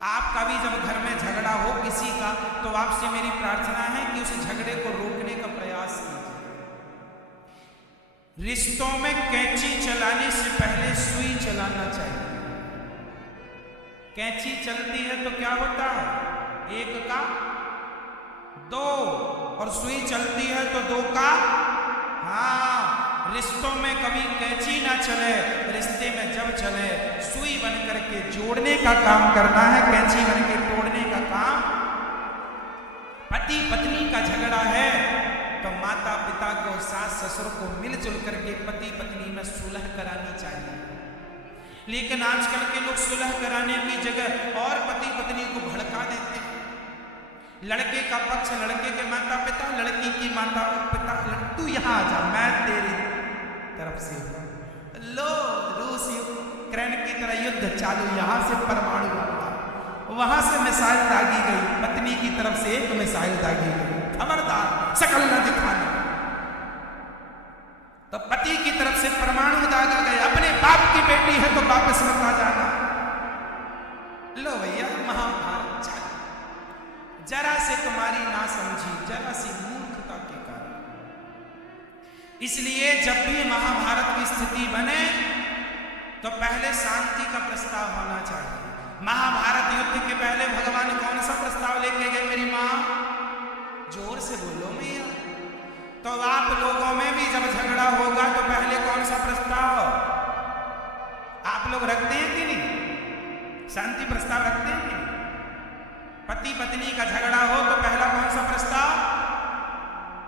आपका भी जब घर में झगड़ा हो किसी का, तो आपसे मेरी प्रार्थना है कि उस झगड़े को रोकने का प्रयास कीजिए। रिश्तों में कैंची चलाने से पहले सुई चलाना चाहिए। कैंची चलती है तो क्या होता है, एक का दो, और सुई चलती है तो दो का हाँ। रिश्तों में कभी कैंची ना चले, रिश्ते में जब चले सुई बन करके जोड़ने का काम करना है, कैंची बन के तोड़ने का काम। पति पत्नी का झगड़ा है तो माता पिता को, सास ससुर को मिलजुल करके पति पत्नी में सुलह करानी चाहिए। लेकिन आजकल के लोग सुलह कराने की जगह और पति पत्नी को भड़का देते हैं। लड़के का पक्ष लड़के के माता पिता, लड़की की माता पिता, तू यहां आ जा, मैं तेरी तरफ से लो। रूस यूक्रेन की तरह युद्ध चालू, यहां से परमाणु हमला, वहां से मिसाइल दागी गई, पत्नी की तरफ से एक मिसाइल दागी गई। खबरदार शकल न दिखाना। तो पति की तरफ से परमाणु दागा गया, अपने बाप की बेटी है तो वापस मत आ जाना। लो भैया महाभारत चालू। जरा से तुम्हारी ना समझी, जरा सी मूर्खता के कारण। इसलिए जब भी महाभारत की स्थिति बने तो पहले शांति का प्रस्ताव होना चाहिए। महाभारत युद्ध के पहले भगवान कौन सा प्रस्ताव लेके गए मेरी मां? जोर से बोलो मैया। तो आप लोगों में भी जब झगड़ा होगा तो पहले कौन सा प्रस्ताव आप लोग रखते हैं कि नहीं? शांति प्रस्ताव रखते हैं कि नहीं? पति पत्नी का झगड़ा हो तो पहला कौन सा प्रस्ताव,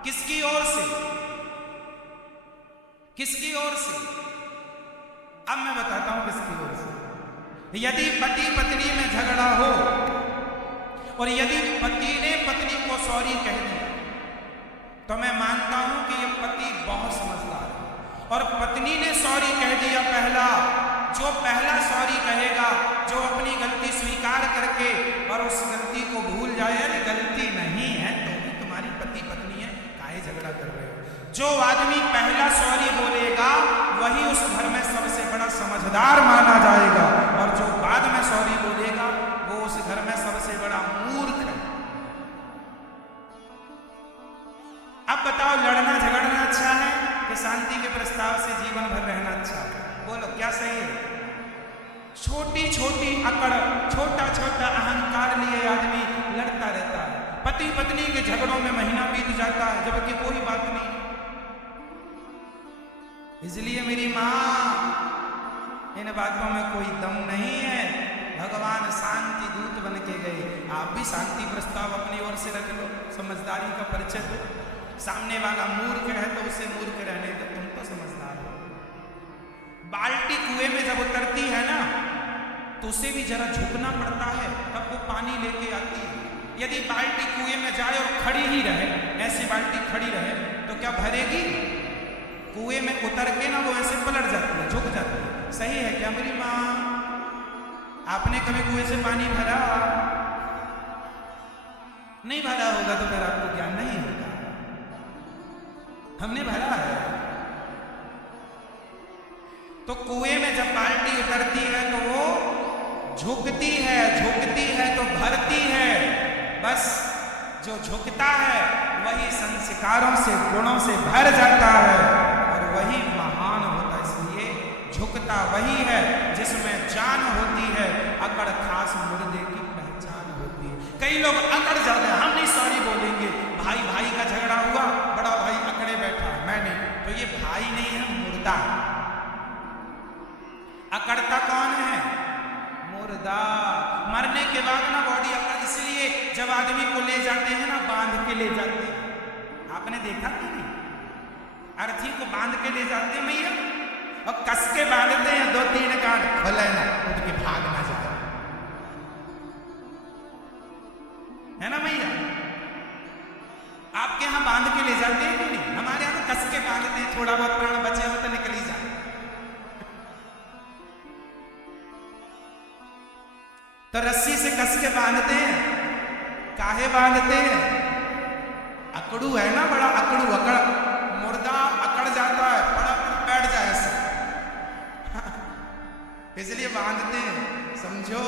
किसकी ओर से? किसकी ओर से? अब मैं बताता हूं किसकी ओर से। यदि पति पत्नी में झगड़ा हो और यदि पति ने पत्नी को सॉरी कह दिया तो मैं मानता हूं कि यह पति बहुत समझदार है। और पत्नी ने सॉरी कह दिया पहला, जो पहला सॉरी कहेगा, जो अपनी गलती स्वीकार करके और उस गलती को भूल जाए, अरे गलती नहीं है तो भी तुम्हारी पति पत्नी है, काहे झगड़ा कर रहे हो। जो आदमी पहला सॉरी बोलेगा वही उस घर में सबसे बड़ा समझदार माना जाएगा, और जो बाद में सॉरी बोलेगा वो उस घर में सबसे बड़ा मूर्ख है। अब बताओ, लड़ना झगड़ना अच्छा है कि शांति के प्रस्ताव से जीवन भर रहना अच्छा है? बोलो क्या सही है? छोटी छोटी अकड़, छोटा छोटा अहंकार लिए आदमी लड़ता रहता है। पति पत्नी के झगड़ों में महीना बीत जाता है जबकि कोई बात नहीं। इसलिए मेरी मां, इन बातों में कोई दम नहीं है। भगवान शांति दूत बन के गए। आप भी शांति प्रस्ताव अपनी ओर से रख लो, समझदारी का परिचय दो। सामने वाला मूर्ख है तो उसे मूर्ख रहने दो, तुम तो समझदार हो। बाल्टी कुएं में जब उतरती है ना तो उसे भी जरा झुकना पड़ता है, तब वो पानी लेके आती है। यदि बाल्टी कुएं में जाए और खड़ी ही रहे, ऐसी बाल्टी खड़ी रहे तो क्या भरेगी? कुएं में उतर के ना वो ऐसे पलट जाती है, झुक जाती है। सही है क्या मेरी मां? आपने कभी कुएं से पानी भरा? नहीं भरा होगा तो फिर आपको ज्ञान नहीं होगा। हमने भरा है। तो कुएं में जब बाल्टी उतरती है तो वो झुकती है, झुकती है तो भरती है। बस जो झुकता है वही संस्कारों से, गुणों से भर जाता है और वही महान होता है। इसलिए झुकता वही है जिसमें जान होती है, अकड़ खास मुर्दे की पहचान होती है। कई लोग अकड़ जाते हैं, हम नहीं सॉरी बोलेंगे। भाई भाई का झगड़ा हुआ, बड़ा भाई अकड़े बैठा है, मैं नहीं, तो ये भाई नहीं है, मुर्दा है। अकड़ता कौन है? मुर्दा। मरने के बाद ना बॉडी अकड़, इसलिए जब आदमी को ले जाते हैं ना, बांध के ले जाते हैं। आपने देखा कि नहीं? अर्थी को बांध के ले जाते हैं मैया, और कस के बांधते हैं, 2-3 गांठ खोले ना, उठ के भाग ना जाए, है ना मैया? आपके यहां बांध के ले जाते हैं कि नहीं? हमारे यहां तो कस के बांधते हैं, थोड़ा बहुत प्राण बचे हो तो निकल ही जाए। तो रस्सी से कस के बांधते हैं। काहे बांधते हैं? अकड़ू है ना, बड़ा अकड़ू, अकड़ मुर्दा अकड़ जाता है, बड़ा बैठ जाए ऐसे इसलिए बांधते हैं। समझो,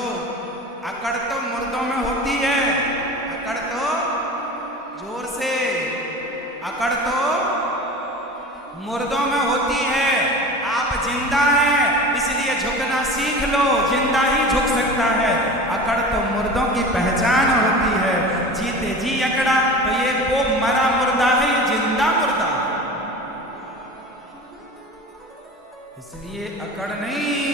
अकड़ तो मुर्दों में होती है, अकड़ तो जोर से, अकड़ तो मुर्दों में होती है। आप जिंदा हैं इसलिए झुकना सीख लो, जिंदा ही झुक सकता है। अकड़ तो मुर्दों की पहचान होती है। जीते जी अकड़ा तो ये वो मरा मुर्दा है, ये जिंदा मुर्दा, इसलिए अकड़ नहीं।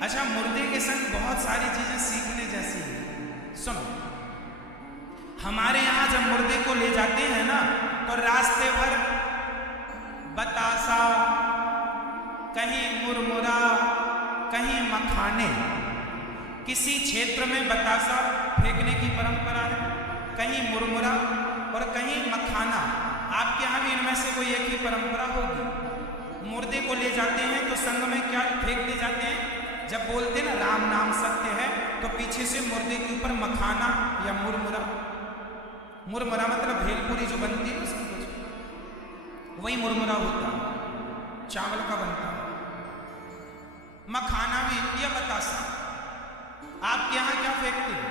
अच्छा, मुर्दे के संग बहुत सारी चीजें सीखने जैसी है। सुनो, हमारे यहां जब मुर्दे को ले जाते हैं ना तो रास्ते भर बतासा, कहीं मुरमुरा, कहीं मखाने। किसी क्षेत्र में बतासा फेंकने की परंपरा है, कहीं मुरमुरा और कहीं मखाना। आपके यहाँ भी इनमें से कोई एक ही परंपरा होगी। मुर्दे को ले जाते हैं तो संग में क्या फेंकते जाते हैं? जब बोलते ना राम नाम सत्य है तो पीछे से मुर्दे के ऊपर मखाना या मुरमुरा, मुरमुरा मतलब भेलपुरी जो बनती है उसकी कुछ वही मुरमुरा होता है, चावल का बनता है। मखाना भी या बतासा। आपके यहाँ क्या फेंकते हैं?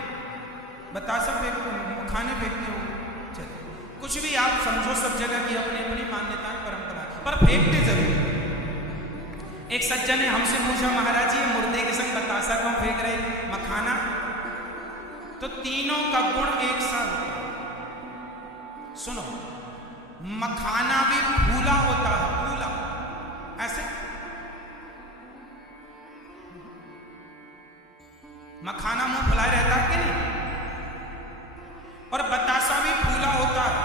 बतासा फेंकते हो, मखाने फेंकते हो। चलिए, कुछ भी आप समझो, सब जगह की अपनी अपनी मान्यता परंपरा, पर फेंकते जरूर। एक सज्जन ने हमसे पूछा, महाराज जी मुर्दे के संग बतासा क्यों फेंक रहे, मखाना? तो तीनों का गुण एक सा होता है। सुनो, मखाना भी फूला होता है, फूला ऐसे। मखाना मुंह फुलाए रहता है कि नहीं? और बतासा भी फूला होता है,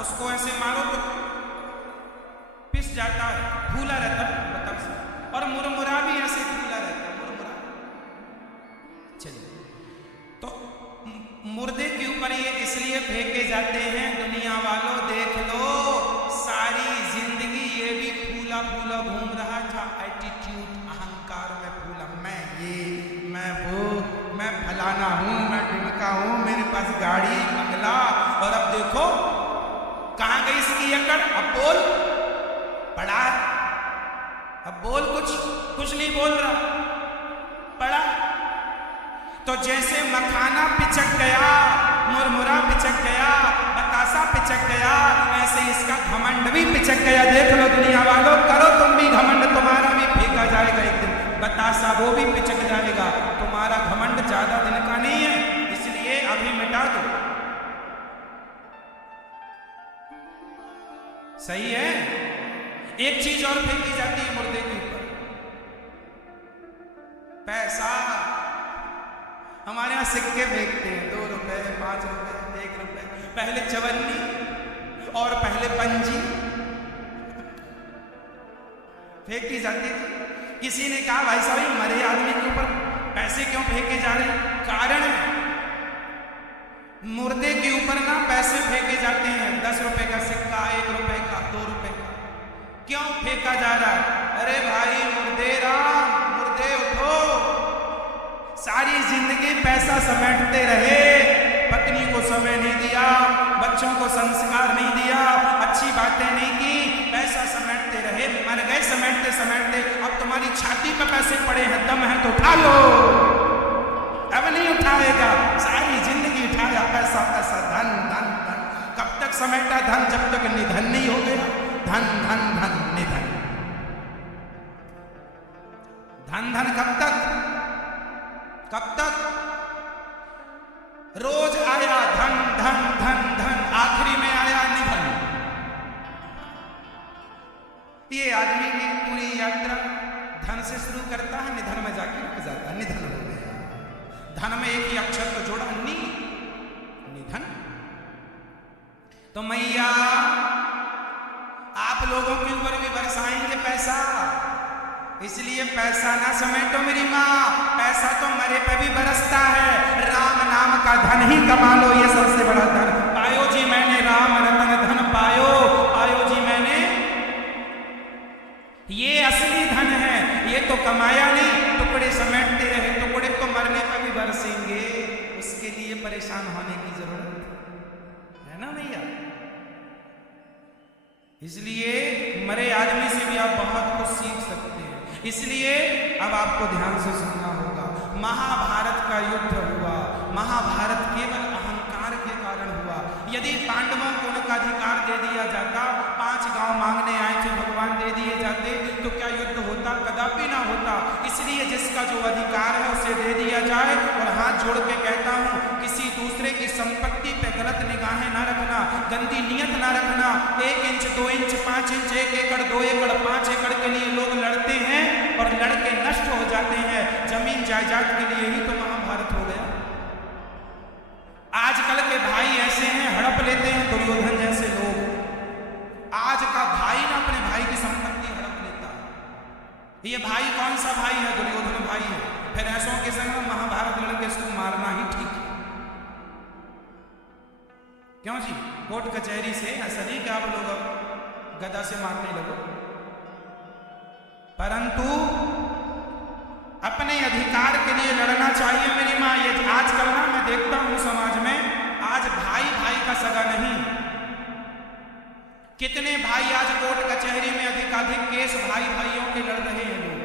उसको ऐसे मारो तो पिस जाता है, फूला रहता है बतासा। और मुरमुरा भी ऐसे फूला रहता है, मुरमुरा। चलिए, तो मुर्दे के ऊपर ये इसलिए फेंके जाते हैं, दुनिया वालों देख लो, सारी जिंदगी ये भी फूला फूला घूम रहा था। एटीट्यूड, अहंकार में फूला, मैं ये, मैं वो, मैं फलाना हूं, मैं ढिमका हूं, मेरे पास गाड़ी बंगला। और अब देखो कहां गई इसकी अकड़। अब बोल, पड़ा, अब बोल, कुछ नहीं बोल रहा, पड़ा। तो जैसे मखाना पिचक गया, मुरमुरा पिचक गया, बतासा पिचक गया, ऐसे इसका घमंड भी पिचक गया। देख लो दुनिया वालों, करो तुम भी घमंड, तुम्हारा भी फेंका जाएगा एक दिन। बतासा वो भी पिचक जाएगा, तुम्हारा घमंड ज्यादा दिन का नहीं है, इसलिए अभी मिटा दो। सही है? एक चीज और फेंकी जाती है मुर्दे के ऊपर, पैसा। हमारे यहां सिक्के फेंकते हैं, 2 रुपए, 5 रुपए, 1 रुपए। पहले चवन्नी और पहले पंजी फेंकी जाती थी। किसी ने कहा, भाई साहब मरे आदमी के ऊपर पैसे क्यों फेंके जा रहे हैं? कारण है, मुर्दे के ऊपर ना पैसे फेंके जाते हैं। 10 रुपए का सिक्का, 1 रुपए का, 2 रुपए का। क्यों फेंका जा रहा है? अरे भाई मुर्दे राम, मुर्दे उठो। सारी जिंदगी पैसा समेटते रहे, पत्नी को समय नहीं दिया, बच्चों को संस्कार नहीं दिया, अच्छी बातें नहीं की, पैसा समेटते रहे, मर गए समेटते समेटते। अब तुम्हारी छाती पे पैसे पड़े हैं, दम है तो उठा लो। अब नहीं उठाएगा, सारी जिंदगी उठाया पैसा पैसा, धन धन धन। कब तक समेटा धन? जब तक निधन नहीं हो गया। धन धन धन निधन, धन धन कब तक? कब तक? रोज आया धन धन धन धन, आखिरी में आया निधन। ये आदमी की पूरी यात्रा धन से शुरू करता है, निधन में जाके रुक जाता है। निधन हो गया। धन में एक ही अक्षर तो जोड़ा, नी, निधन। तो मैया आप लोगों के ऊपर भी बरसाएंगे पैसा, इसलिए पैसा ना समेटो मेरी माँ। पैसा तो मरे पे भी बरसता है। राम नाम का धन ही कमा लो, ये सबसे बड़ा धन। पायो जी मैंने राम रतन धन पायो, पायो जी मैंने, ये असली धन है। ये तो कमाया नहीं, टुकड़े समेटते रहे, टुकड़े तो मरने पे भी बरसेंगे। उसके लिए परेशान होने की जरूरत है ना भैया। इसलिए मरे आदमी से भी आप बहुत कुछ सीख सकते हैं। इसलिए अब आपको ध्यान से सुनना होगा। महाभारत का युद्ध हुआ। महाभारत केवल अहंकार के कारण हुआ। यदि पांडवों को उनका अधिकार दे दिया जाता, 5 गांव मांगने आए थे भगवान दे दिए जाते, तो क्या युद्ध होता? कदापि ना होता। इसलिए जिसका जो अधिकार है उसे दे दिया जाए। और हाथ जोड़ के कहता हूं, किसी दूसरे की संपत्ति पे गलत निगाहें ना रखना, गंदी नियत ना रखना। 1 इंच 2 इंच 5 इंच 1 एकड़ 2 एकड़ 5 एकड़ के लिए लोग लड़ते हैं और लड़के नष्ट हो जाते हैं। जमीन जायदाद के लिए ही तो महाभारत हो गया। आजकल के भाई ऐसे हैं, हड़प लेते हैं दुर्योधन जैसे लोग। आज का भाई ना अपने भाई की संपत्ति हड़प लेता है। ये भाई कौन सा भाई है? दुर्योधन भाई है। फिर ऐसों के संग महाभारत लड़के इसको मारना ही ठीक है। क्यों जी? कोर्ट कचहरी से ऐसा नहीं कि आप लोग गदा से मारने लगो, परंतु अपने अधिकार के लिए लड़ना चाहिए। मेरी माँ, ये आजकल ना मैं देखता हूं समाज में, आज भाई भाई का सगा नहीं। कितने भाई आज कोर्ट कचहरी में अधिकाधिक केस भाई भाइयों के लड़ रहे हैं। लोग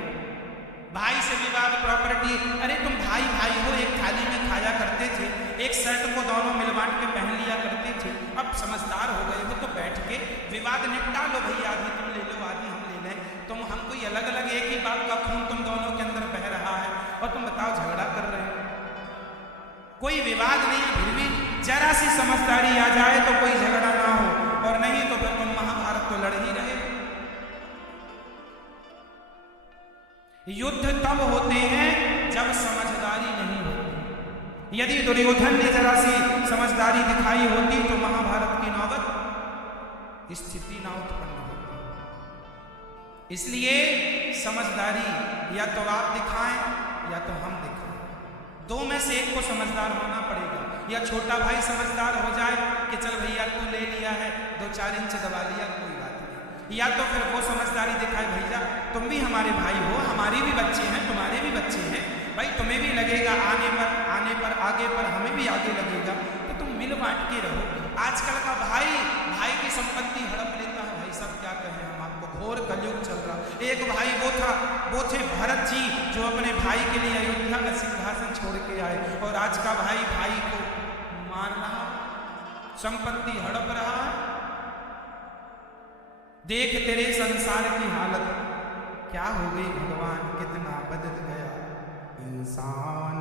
भाई से विवाद, प्रॉपर्टी। अरे तुम भाई भाई हो, एक थाली में खाया करते थे, एक शर्ट को दोनों मिल बांट के पहन लिया करते थे। अब समझदार हो गए हो तो बैठ के विवाद निपटा लो भैया। आधी तुम ले लो, आधी हम ले लें। तुम हम कोई अलग अलग, एक ही बाप का खून तुम दोनों के अंदर बह रहा है और तुम बताओ झगड़ा कर रहे हो। कोई विवाद नहीं, फिर भी जरा सी समझदारी आ जाए तो कोई झगड़ा ना हो, और नहीं तो फिर तुम महाभारत तो लड़ ही रहे। युद्ध तब होते हैं जब समझदारी नहीं होती। यदि दुर्योधन ने जरा सी समझदारी दिखाई होती तो महाभारत की नौबत स्थिति ना उत्पन्न होती। इसलिए समझदारी या तो आप दिखाएं या तो हम दिखाएं, दो में से एक को समझदार होना पड़ेगा। या छोटा भाई समझदार हो जाए कि चल भैया तू ले लिया है, 2-4 इंच दबा लिया, कोई बात नहीं। या तो फिर वो समझदारी दिखाए, भैया तुम भी हमारे भाई हो, हमारे भी बच्चे हैं, तुम्हारे भी बच्चे हैं, भाई तुम्हें भी लगेगा आने पर आगे पर हमें भी आगे लगेगा, तो तुम मिल बांट के रहो। आजकल का भाई भाई की संपत्ति हड़प लेता है। भाई सब क्या कहें हम आपको, घोर कलयुग चल रहा। एक भाई वो थे भरत जी, जो अपने भाई के लिए अयोध्या का सिंहासन छोड़ के आए, और आज का भाई भाई को मार रहा, संपत्ति हड़प रहा। देख तेरे संसार की हालत क्या हो गई भगवान, कितना बदल गया इंसान।